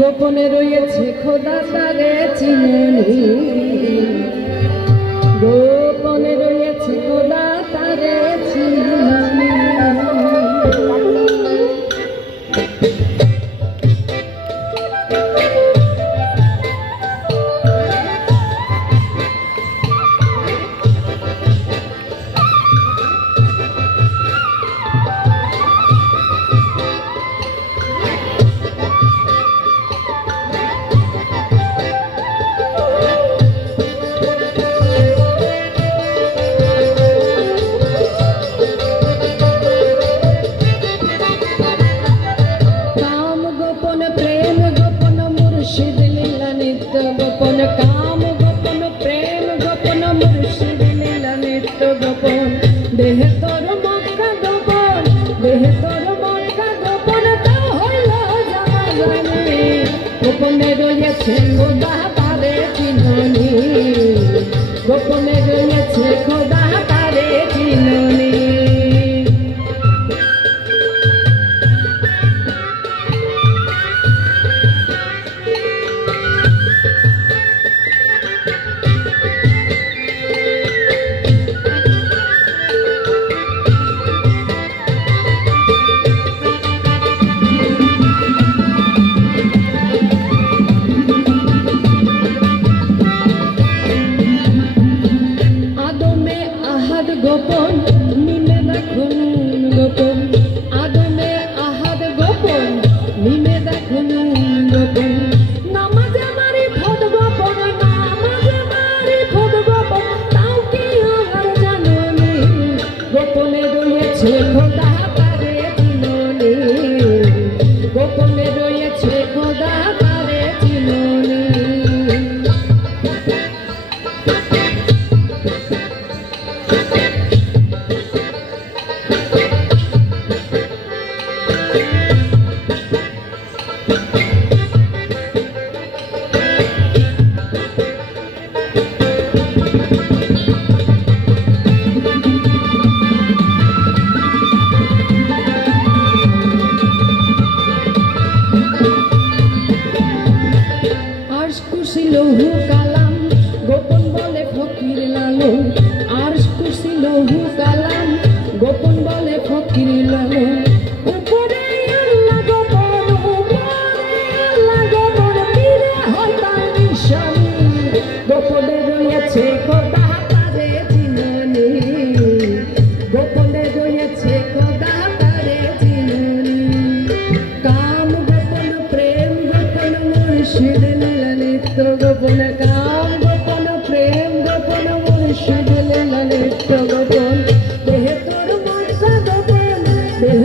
গোপনে রয়েছে খোদা তারে চিনি, গোপনে রয়েছে খোদা তারে চিনি। গোপন কাম গোপন প্রেম গোপন মুর্শিদ লীলা নিত্য গোপন দেহ তোর মক্কা গোপন দেহ তোর মক্কা গোপন তা হইল জানা জানি গোপনে রয়েছে খোদা তারে চিননি গোপনে রয়েছে খোদা তারে চিননি। গোপন মিমে দেখুন গোপন আদমে আহাদ গোপন মিমে দেখুন গোপন নামাজে মারি ফদ গোপন নামাজে মারি ফদ গোপন তাও কি আমার জানি গোপনে রয়েছে খোদা তারে চিননি গোপনে রয়েছে খোদা তারে চিননি। লৌহু কালাম গোপন বলে ফকির লালন আরশ কুরসি লৌহু কালাম গোপন বলে ফকির লালন উপরে আল্লাহ গোপন উপরে আল্লাহ গোপন পীরে হয় তার নিশানি গোপনে রয়েছে খোদা তারে চিননি গোপনে রয়েছে খোদা তারে চিননি। কাম গোপন প্রেম গোপন মুর্শিদ গোপন কাম গোপন প্রেম গোপন মুর্শিদ লীলা নিত্য গোপন দেহ তোর মক্কা গোপন দেহ